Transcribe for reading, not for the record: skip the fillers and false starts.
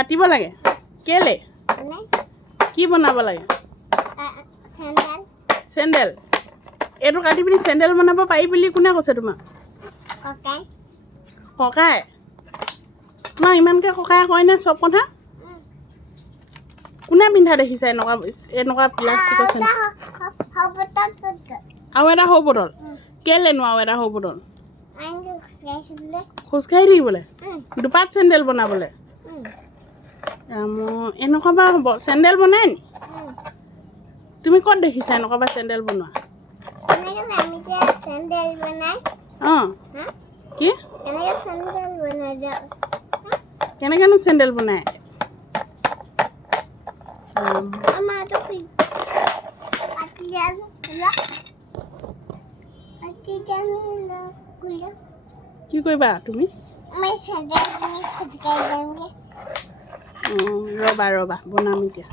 কাটিব লাগে কেলে কি বনাব লাগে চেণ্ডেল এইটো কাটি পিনি চেণ্ডেল বনাব পাৰি বুলি কোনে কৈছে তোমাক ককাই তোমাক ইমানকৈ ককাই কয়নে চব কথা কোনে পিন্ধা দেখিছে এনেকুৱা প্লাষ্টিকৰ চেণ্ডেল আৰু এটা সৰু বটল কেলেনো আৰু এটা সৰু বটল খোজকাঢ়ি থাকিবলৈ দুপাত চেণ্ডেল বনাবলৈ এনেকুৱা বা হ'ব চেণ্ডেল বনাই নি তুমি ক'ত দেখিছা এনেকুৱা বা চেণ্ডেল বনোৱা অঁ কি কেনেকৈনো চেণ্ডেল বনাই কি কৰিবা তুমি ৰ'বা বনাম এতিয়া